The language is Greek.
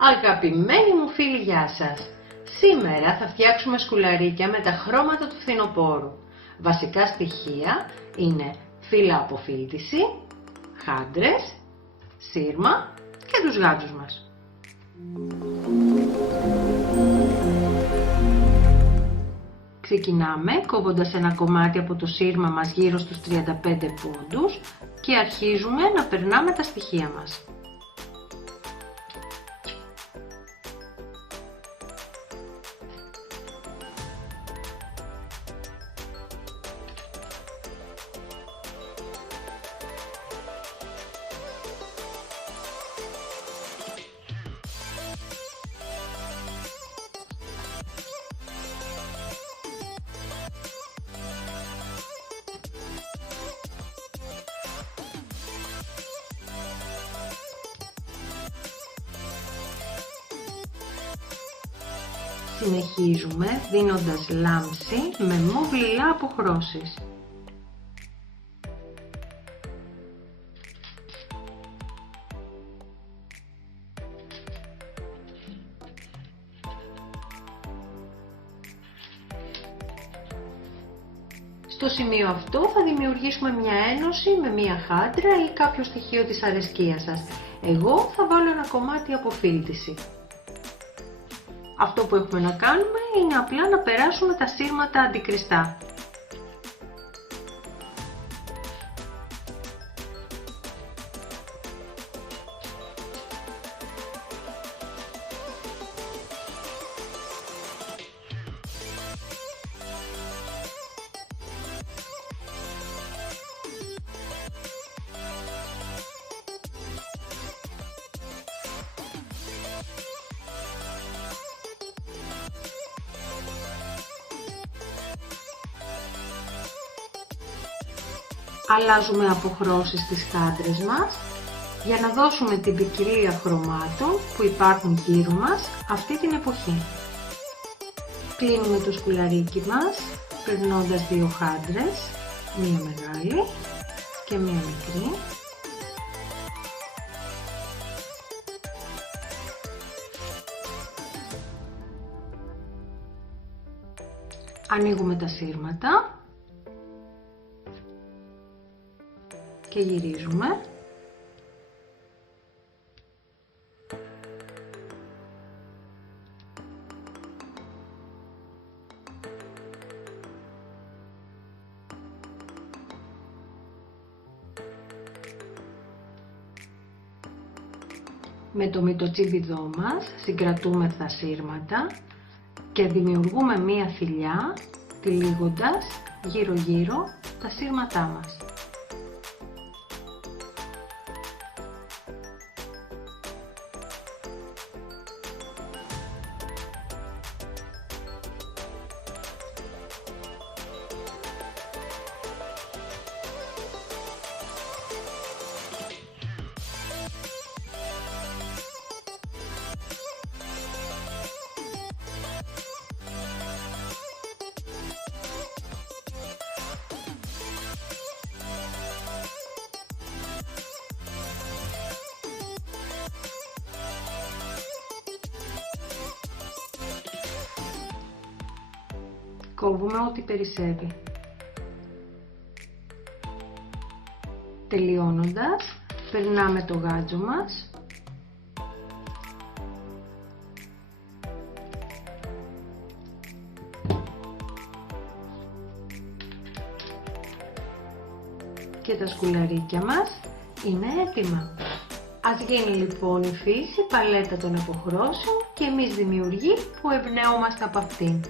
Αγαπημένοι μου φίλοι, γεια σας! Σήμερα θα φτιάξουμε σκουλαρίκια με τα χρώματα του φθινοπόρου. Βασικά στοιχεία είναι φύλλα αποφύλτιση, χάντρες, σύρμα και τους γάτζους μας. Ξεκινάμε κόβοντας ένα κομμάτι από το σύρμα μας γύρω στους 35 πόντους και αρχίζουμε να περνάμε τα στοιχεία μας. Συνεχίζουμε δίνοντας λάμψη με μοβ λιλά αποχρώσεις. Στο σημείο αυτό θα δημιουργήσουμε μια ένωση με μια χάντρα ή κάποιο στοιχείο της αρεσκίας σας. Εγώ θα βάλω ένα κομμάτι αποφύλτιση. Αυτό που έχουμε να κάνουμε είναι απλά να περάσουμε τα σύρματα αντικριστά. Αλλάζουμε αποχρώσεις στις χάντρες μας για να δώσουμε την ποικιλία χρωμάτων που υπάρχουν γύρω μας αυτή την εποχή. Κλείνουμε το σκουλαρίκι μας περνώντας δύο χάντρες, μία μεγάλη και μία μικρή. Ανοίγουμε τα σύρματα και γυρίζουμε. Με το μυτοτσίπιδό μας συγκρατούμε τα σύρματα και δημιουργούμε μία θηλιά τυλίγοντας γύρω γύρω τα σύρματά μας. Κόβουμε ό,τι περισσεύει. Τελειώνοντας, περνάμε το γάτζο μας και τα σκουλαρίκια μας είναι έτοιμα. Ας γίνει λοιπόν η φύση παλέτα των αποχρώσεων και εμείς δημιουργοί που εμπνεόμαστε από αυτήν.